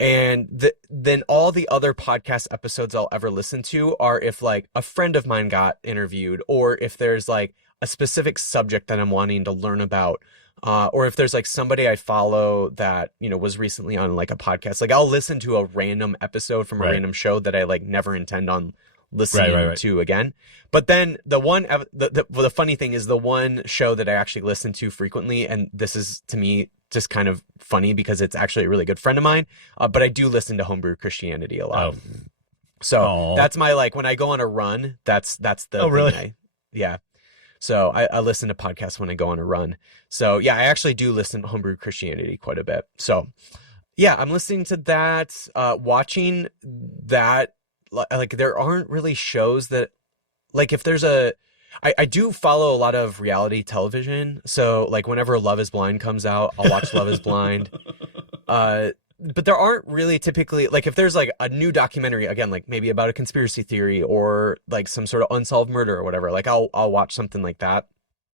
And then all the other podcast episodes I'll ever listen to are if like a friend of mine got interviewed, or if there's like a specific subject that I'm wanting to learn about, or if there's like somebody I follow that, was recently on like a podcast. Like I'll listen to a random episode from a random show that I like never intend on listening to again. But then the funny thing is the one show that I actually listen to frequently, and this is to me just kind of funny because it's actually a really good friend of mine, but I do listen to Homebrew Christianity a lot. So that's my, like, when I go on a run, that's the thing. Really? Yeah. So I listen to podcasts when I go on a run. So yeah, I actually do listen to Homebrew Christianity quite a bit. So yeah, I'm listening to that, watching that. Like there aren't really shows that, like if there's a I do follow a lot of reality television. So like whenever Love is Blind comes out, I'll watch Love is Blind. But there aren't really typically, like if there's like a new documentary, again, like maybe about a conspiracy theory or like some sort of unsolved murder or whatever, like I'll watch something like that.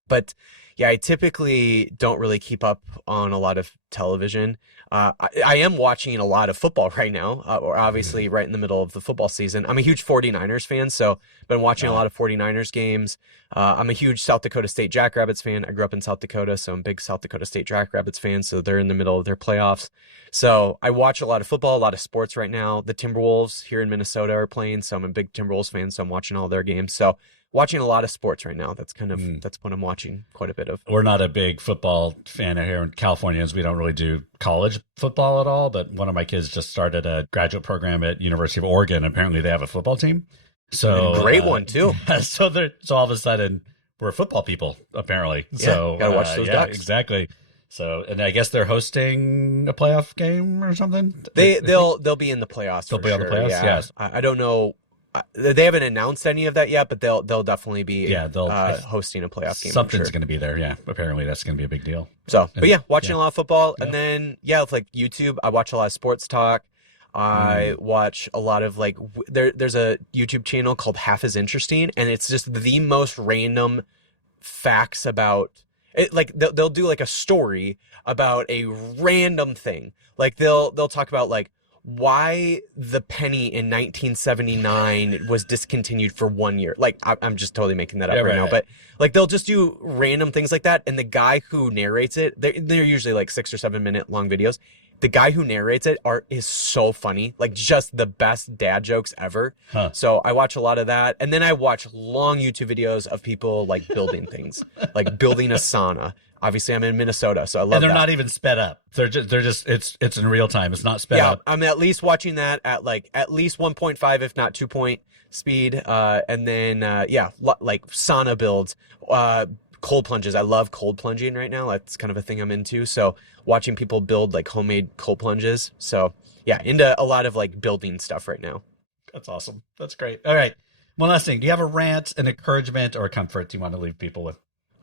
But yeah, I typically don't really keep up on a lot of television. I am watching a lot of football right now. We're obviously right in the middle of the football season. I'm a huge 49ers fan, so been watching a lot of 49ers games. I'm a huge South Dakota State Jackrabbits fan. I grew up in South Dakota, so I'm a big South Dakota State Jackrabbits fan, so they're in the middle of their playoffs. So I watch a lot of football, a lot of sports right now. The Timberwolves here in Minnesota are playing, so I'm a big Timberwolves fan, so I'm watching all their games. So watching a lot of sports right now. That's kind of that's what I'm watching quite a bit of. We're not a big football fan here in California, as we don't really do college football at all. But one of my kids just started a graduate program at University of Oregon. Apparently, they have a football team. So great one too. So all of a sudden we're football people. Apparently, yeah, so gotta watch those Ducks. Exactly. So, and I guess they're hosting a playoff game or something. They'll be in the playoffs. They'll be on the playoffs. Yeah. Yes. I don't know. They haven't announced any of that yet, but they'll definitely be hosting a playoff game. Something's going to be there. Yeah, apparently that's going to be a big deal. So, but yeah, watching a lot of football, and then it's like YouTube. I watch a lot of sports talk. I watch a lot of like there's a YouTube channel called Half as Interesting, and it's just the most random facts about it. Like they'll do like a story about a random thing. Like they'll talk about like why the penny in 1979 was discontinued for 1 year. Like I'm just totally making that up right now, but like they'll just do random things like that. And the guy who narrates it, they're usually like 6 or 7 minute long videos. The guy who narrates it is so funny, like just the best dad jokes ever. So I watch a lot of that. And then I watch long YouTube videos of people like building things, like building a sauna. Obviously, I'm in Minnesota, so I love that. And they're not even sped up. They're just it's in real time. It's not sped up. Yeah, I'm at least watching that at least 1.5, if not 2 point speed. And then, like sauna builds, cold plunges. I love cold plunging right now. That's kind of a thing I'm into. So watching people build like homemade cold plunges. So yeah, into a lot of like building stuff right now. That's awesome. That's great. All right. One last thing. Do you have a rant, an encouragement, or a comfort you want to leave people with?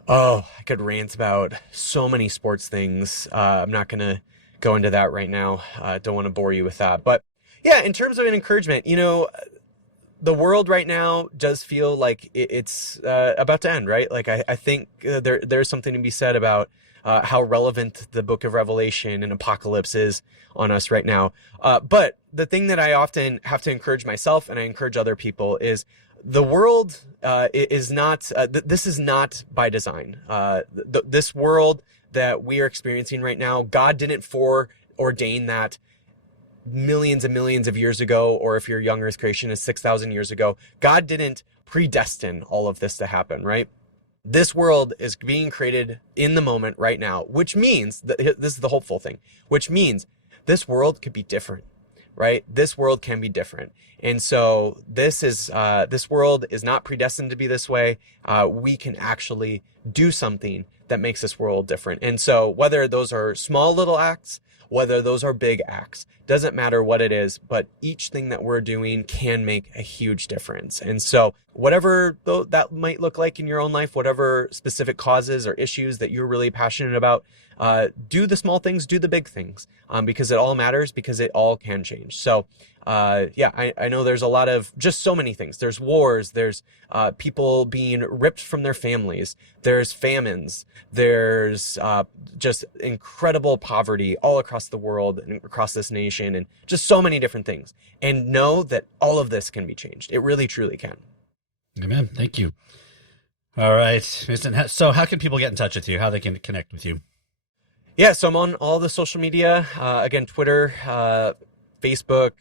Oh, I could rant about so many sports things. I'm not going to go into that right now. Don't want to bore you with that. But yeah, in terms of an encouragement, the world right now does feel like it's about to end, right? Like I think there's something to be said about how relevant the book of Revelation and Apocalypse is on us right now. But the thing that I often have to encourage myself and I encourage other people is the world is not, this is not by design. This world that we are experiencing right now, God didn't foreordain that millions and millions of years ago, or if you're young Earth creation is 6,000 years ago. God didn't predestine all of this to happen, right? This world is being created in the moment right now, which means, this is the hopeful thing, which means this world could be different, right? This world can be different. And so this world is not predestined to be this way. We can actually do something that makes this world different. And so whether those are small little acts, whether those are big acts, doesn't matter what it is, but each thing that we're doing can make a huge difference. And so whatever that might look like in your own life, whatever specific causes or issues that you're really passionate about, do the small things, do the big things, because it all matters, because it all can change. So I know there's a lot of just so many things. There's wars, there's people being ripped from their families, there's famines, there's just incredible poverty all across the world and across this nation, and just so many different things. And know that all of this can be changed. It really, truly can. Amen. Thank you. All right, Mason. So how can people get in touch with you? How they can connect with you? Yeah, so I'm on all the social media. Again, Twitter, Facebook,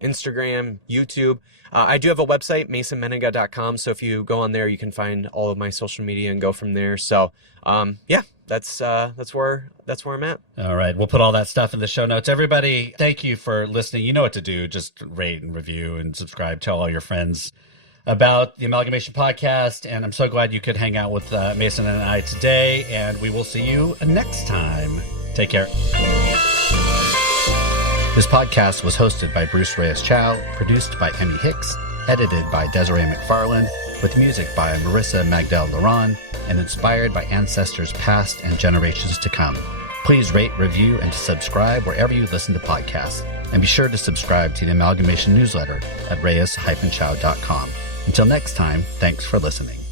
Instagram, YouTube. I do have a website, masonmennenga.com. So if you go on there, you can find all of my social media and go from there. So that's where I'm at. All right. We'll put all that stuff in the show notes. Everybody, thank you for listening. You know what to do. Just rate and review and subscribe. Tell all your friends about the Amalgamation Podcast. And I'm so glad you could hang out with Mason and I today. And we will see you next time. Take care. This podcast was hosted by Bruce Reyes-Chow, produced by Emmy Hicks, edited by Desiree McFarland, with music by Marissa Magdal Laron and inspired by ancestors past and generations to come. Please rate, review, and subscribe wherever you listen to podcasts. And be sure to subscribe to the Amalgamation newsletter at Reyes-Chow.com. Until next time, thanks for listening.